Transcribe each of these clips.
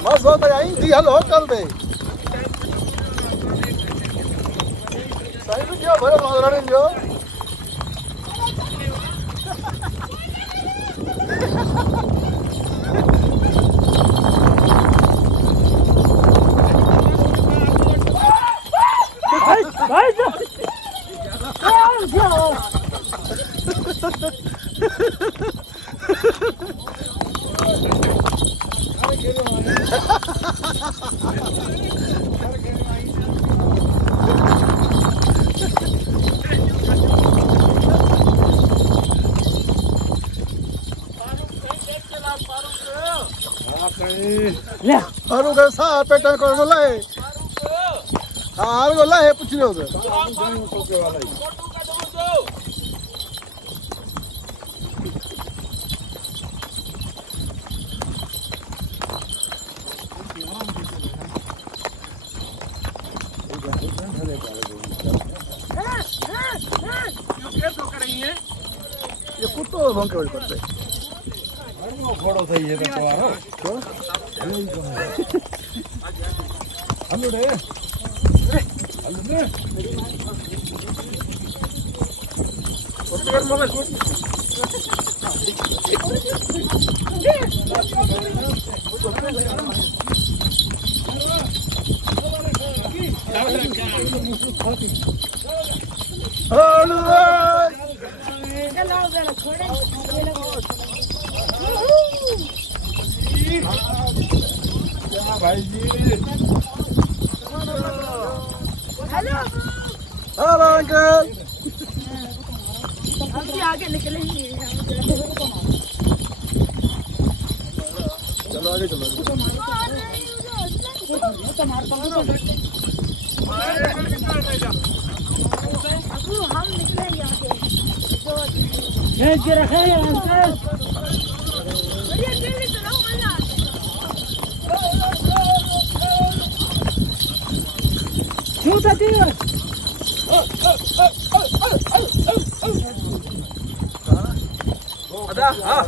Mas volta aí, dia logo, calma. Sai do dia, bora mandar em dia. Vai, Haru ka sa petan ko bola hai. Haru bola hai puch rahe ho sir. ये कुत्तो भौंके वाली पड़ते हैं। घोड़ो થઈ છે તો આવો હાલો રે હાલો રે पुत्तर मोबाइल भाई जी हेलो अंकल हम भी आगे निकलेंगे। चलो आगे चलो हम निकलेंगे आगे। रखे हैं अंकल। ada ah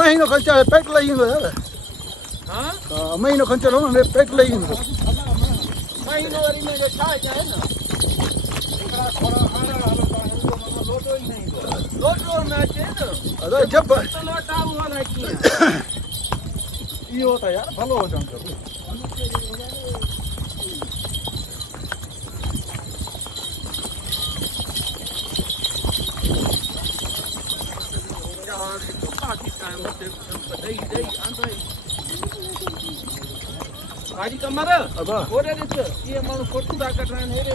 महीनों खर्चा है पेट लगी महीनों खर्चा हो ना पेट लगी મહિનો વરી મે જો થાય જાય ને એકડા થોડા ખાના હાલો લોટો જ નહીં લોટો ના છે ને अरे जब તો લોટા હુआ નાખી ये होता है यार भलो हो जाऊं गाड़ी कमरा ओरे रे ये मानो फोटो दा कटरान है रे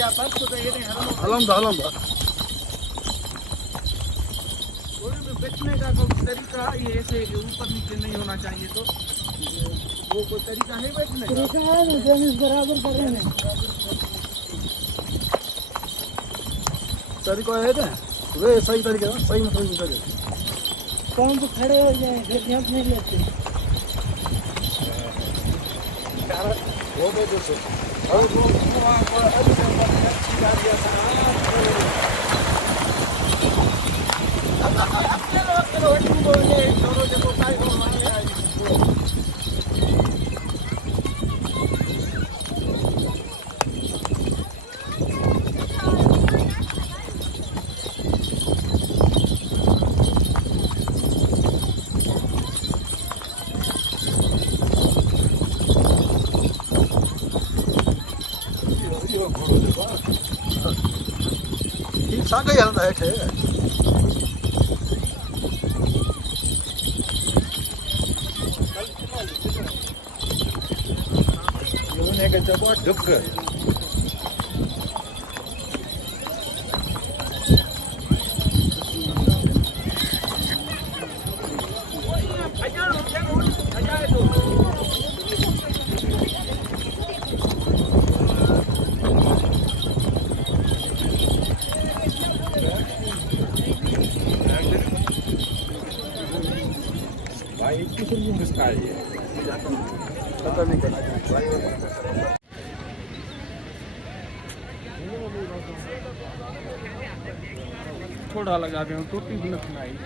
या बस तो ये रे हलम ओरे में बैठने का कोई तरीका ये ऐसे ऊपर नीचे नहीं होना चाहिए तो वो कोई तरीका है बैठने का तरीका है ना जमीन बराबर कर रहे हैं तरीका है ना वे सही तरीके से सही मतलब निकल जाए कौन तो खड़े हो जाए फिर जंप नहीं लेते वो दे दो सर सागा यार है छे तो बहुत दुख है भाई किसी भी किसका है ये पता नहीं करना थोड़ा लगा दे टोपी भी नहीं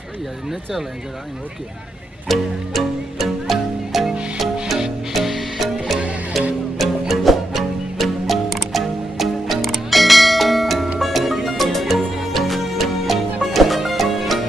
सही है नेचुरल है जरा ओके